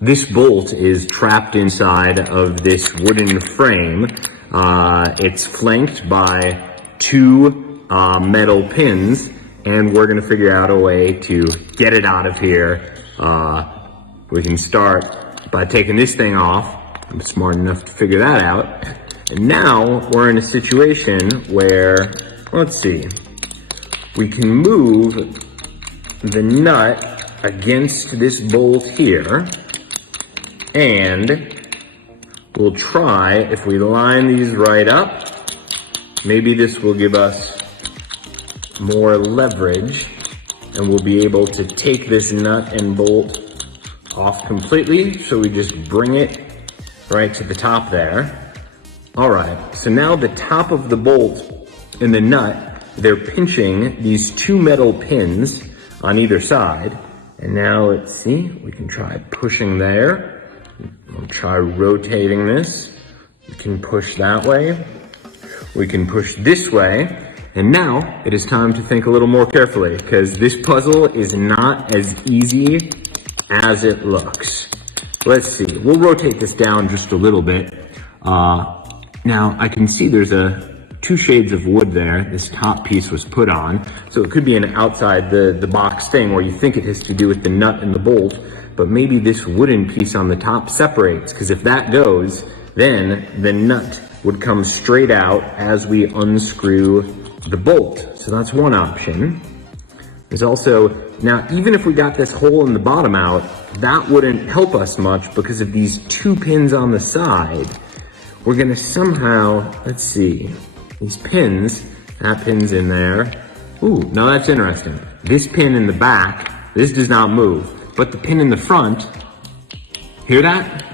this bolt is trapped inside of this wooden frame. It's flanked by two metal pins, and we're gonna figure out a way to get it out of here. We can start by taking this thing off. I'm smart enough to figure that out. And now we're in a situation where, let's see, we can move the nut against this bolt here, and we'll try, if we line these right up, maybe this will give us more leverage, and we'll be able to take this nut and bolt off completely. So we just bring it right to the top there. All right, so now the top of the bolt and the nut, they're pinching these two metal pins on either side. And now let's see, we can try pushing there. We'll try rotating this. We can push that way. We can push this way. And now it is time to think a little more carefully, because this puzzle is not as easy as it looks. Let's see, we'll rotate this down just a little bit. Now I can see there's two shades of wood there. This top piece was put on, so it could be an outside the box thing where you think it has to do with the nut and the bolt, but maybe this wooden piece on the top separates, because if that goes, then the nut would come straight out as we unscrew the bolt. So that's one option. There's also, now even if we got this hole in the bottom out, that wouldn't help us much because of these two pins on the side. We're gonna somehow, let's see, these pins, that pin's in there. Ooh, now that's interesting. This pin in the back, this does not move, but the pin in the front, hear that?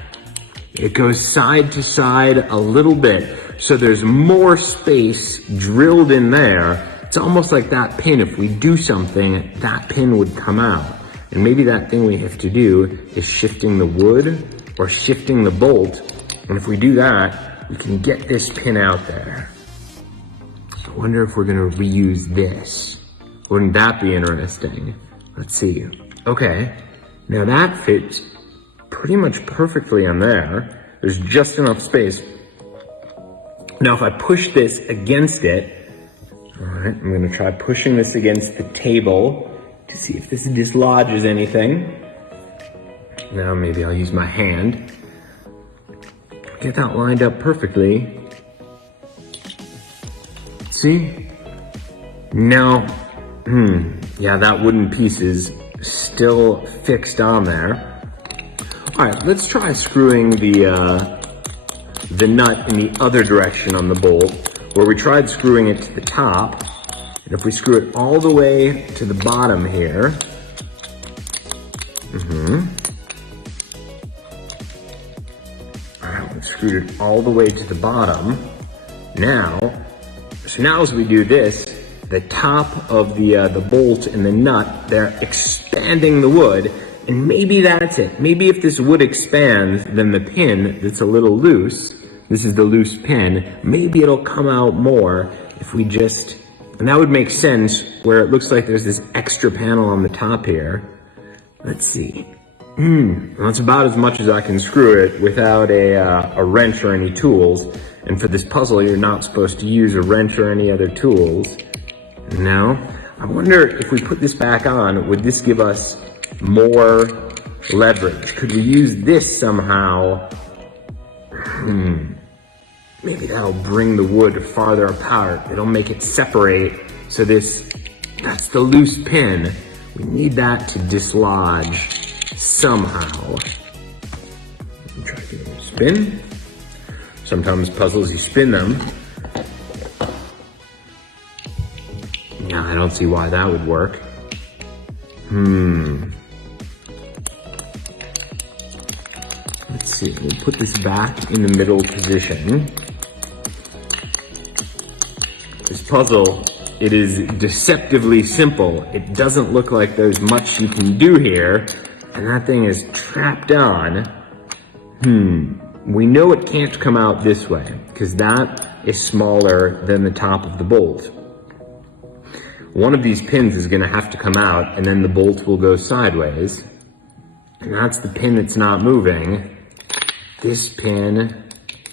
It goes side to side a little bit. So there's more space drilled in there. It's almost like that pin, if we do something, that pin would come out. And maybe that thing we have to do is shifting the wood or shifting the bolt. And if we do that, we can get this pin out there. I wonder if we're gonna reuse this. Wouldn't that be interesting? Let's see. Okay, now that fits pretty much perfectly on there. There's just enough space. Now if I push this against it, all right, I'm gonna try pushing this against the table to see if this dislodges anything. Now maybe I'll use my hand. Get that lined up perfectly. See? Now, yeah, that wooden piece is still fixed on there. All right, let's try screwing the nut in the other direction on the bolt, where we tried screwing it to the top. And if we screw it all the way to the bottom here, all right, we screwed it all the way to the bottom. Now as we do this, the top of the bolt and the nut, they're expanding the wood, and maybe that's it. Maybe if this wood expands, then the pin that's a little loose, this is the loose pin, maybe it'll come out more if we just, and that would make sense where it looks like there's this extra panel on the top here. Let's see. That's about as much as I can screw it without a wrench or any tools. And for this puzzle, you're not supposed to use a wrench or any other tools. Now, I wonder if we put this back on, would this give us more leverage? Could we use this somehow? Maybe that'll bring the wood farther apart. It'll make it separate. So that's the loose pin. We need that to dislodge somehow. Let me try giving it a spin. Sometimes puzzles, you spin them. Yeah, I don't see why that would work. Let's see, we'll put this back in the middle position. This puzzle, it is deceptively simple. It doesn't look like there's much you can do here, and that thing is trapped on. We know it can't come out this way, because that is smaller than the top of the bolt. One of these pins is gonna have to come out, and then the bolt will go sideways. And that's the pin that's not moving. This pin,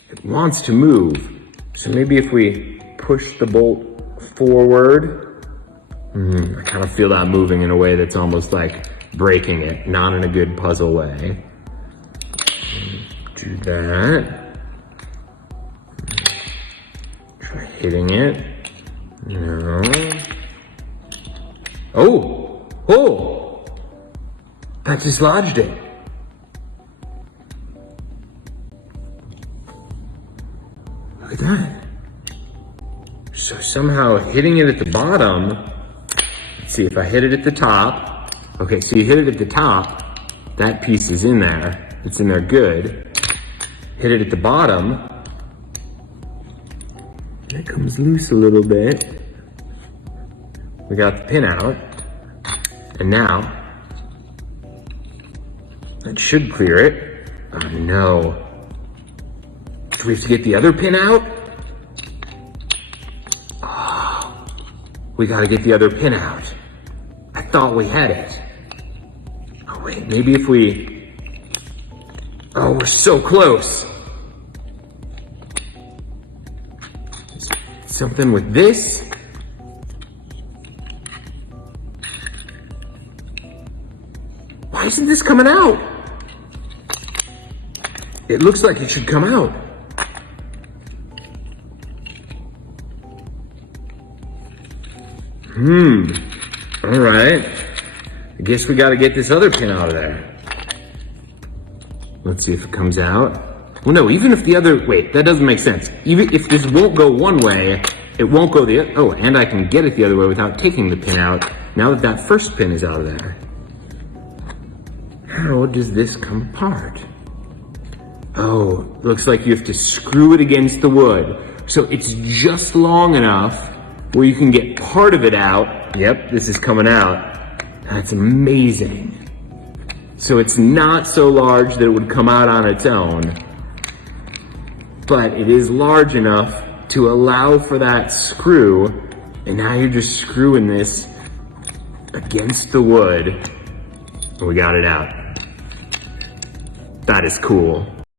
it wants to move. So maybe if we push the bolt forward, I kind of feel that moving in a way that's almost like breaking it, not in a good puzzle way. Do that. Try hitting it. No. Oh! Oh! That dislodged it. Look at that. So somehow hitting it at the bottom, let's see if I hit it at the top. Okay, so you hit it at the top, that piece is in there. It's in there good. Hit it at the bottom, and it comes loose a little bit. We got the pin out, and now, that should clear it. Oh no. Do we have to get the other pin out? Oh, we gotta get the other pin out. I thought we had it. Oh wait, maybe if we, oh, we're so close. Something with this? Why isn't this coming out? It looks like it should come out. All right. I guess we gotta get this other pin out of there. Let's see if it comes out. Well, no, even if the other, wait, that doesn't make sense. Even if this won't go one way, it won't go the other, oh, and I can get it the other way without taking the pin out, now that that first pin is out of there. How does this come apart? Oh, looks like you have to screw it against the wood. So it's just long enough where you can get part of it out. Yep, this is coming out. That's amazing. So it's not so large that it would come out on its own, but it is large enough to allow for that screw, and now you're just screwing this against the wood, and we got it out. That is cool.